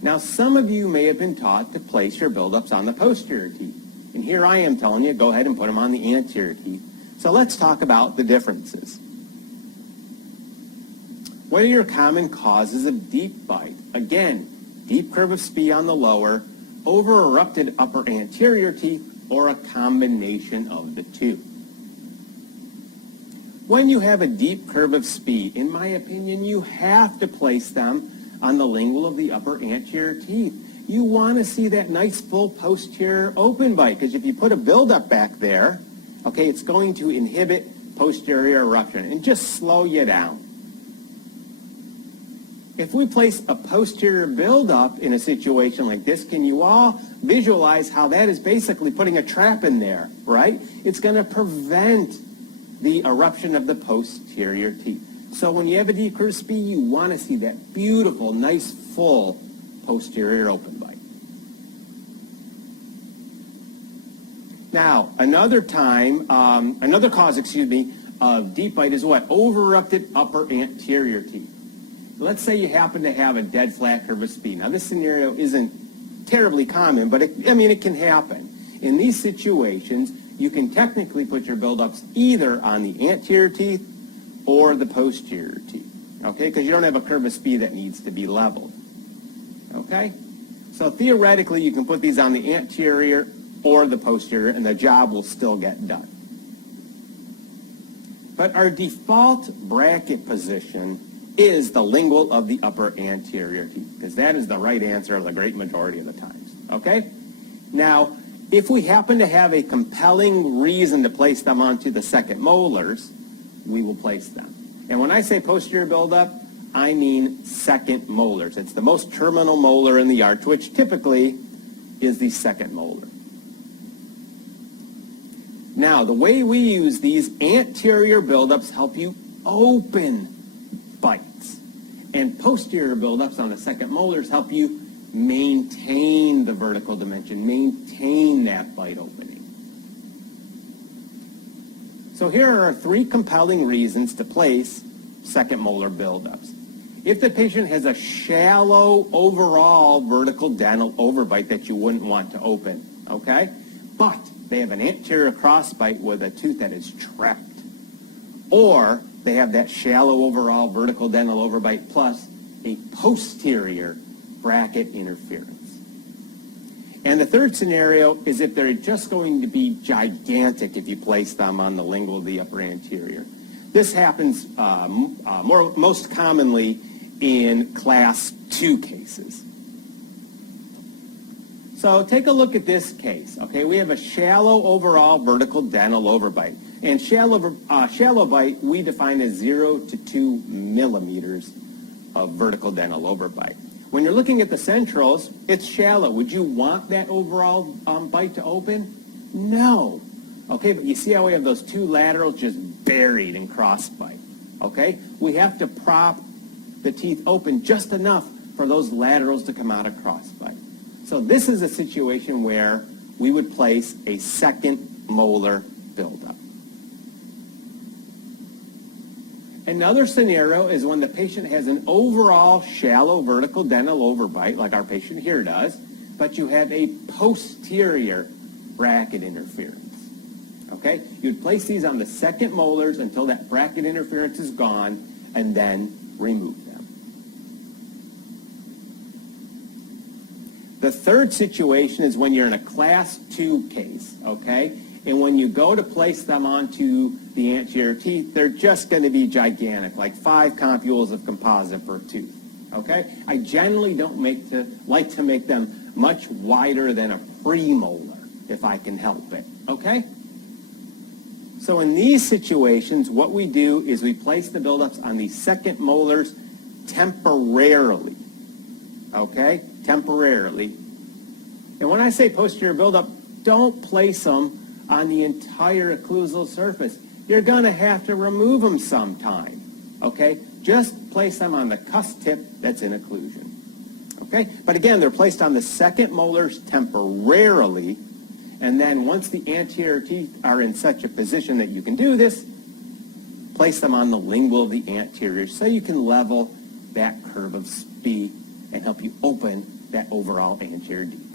Now, some of you may have been taught to place your buildups on the posterior teeth. And here I am telling you, go ahead and put them on the anterior teeth. So let's talk about the differences. What are your common causes of deep bite? Again, deep curve of Spee on the lower, over-erupted upper anterior teeth, or a combination of the two. When you have a deep curve of Spee, in my opinion, you have to place them on the lingual of the upper anterior teeth. You want to see that nice full posterior open bite, because if you put a buildup back there, okay, it's going to inhibit posterior eruption and just slow you down. If we place a posterior buildup in a situation like this, can you all visualize how that is basically putting a trap in there, right? It's going to prevent the eruption of the posterior teeth. So when you have a deep curve of Spee, you want to see that beautiful, nice, full posterior open bite. Now, another cause, of deep bite is what? Overerupted upper anterior teeth. Let's say you happen to have a dead flat curve of Spee. Now, this scenario isn't terribly common, but it can happen. In these situations, you can technically put your buildups either on the anterior teeth or the posterior teeth, okay? Because you don't have a curve of Spee that needs to be leveled, okay? So theoretically, you can put these on the anterior or the posterior, and the job will still get done. But our default bracket position is the lingual of the upper anterior teeth, because that is the right answer the great majority of the times, okay? Now, if we happen to have a compelling reason to place them onto the second molars, we will place them. And when I say posterior buildup, I mean second molars. It's the most terminal molar in the arch, which typically is the second molar. Now, the way we use these anterior buildups help you open bites. And posterior buildups on the second molars help you maintain the vertical dimension, maintain that bite opening. So here are 3 compelling reasons to place second molar buildups. If the patient has a shallow overall vertical dental overbite that you wouldn't want to open, okay? But they have an anterior crossbite with a tooth that is trapped, or they have that shallow overall vertical dental overbite plus a posterior bracket interference. And the third scenario is if they're just going to be gigantic if you place them on the lingual of the upper anterior. This happens most commonly in class 2 cases. So take a look at this case. Okay, we have a shallow overall vertical dental overbite. And shallow bite we define as 0 to 2 millimeters of vertical dental overbite. When you're looking at the centrals, it's shallow. Would you want that overall bite to open? No. Okay, but you see how we have those 2 laterals just buried in crossbite. Okay, we have to prop the teeth open just enough for those laterals to come out of crossbite. So this is a situation where we would place a second molar buildup. Another scenario is when the patient has an overall shallow vertical dental overbite, like our patient here does, but you have a posterior bracket interference. Okay? You'd place these on the second molars until that bracket interference is gone, and then remove them. The third situation is when you're in a class 2 case, okay? And when you go to place them onto the anterior teeth, they're just going to be gigantic, like 5 compules of composite per tooth, okay? I generally don't like to make them much wider than a premolar, if I can help it, okay? So in these situations, what we do is we place the buildups on the second molars temporarily, okay? Temporarily. And when I say posterior buildup, don't place them on the entire occlusal surface. You're going to have to remove them sometime, okay? Just place them on the cusp tip that's in occlusion, okay? But again, they're placed on the second molars temporarily, and then once the anterior teeth are in such a position that you can do this, place them on the lingual of the anterior so you can level that curve of Spee and help you open that overall anterior deep.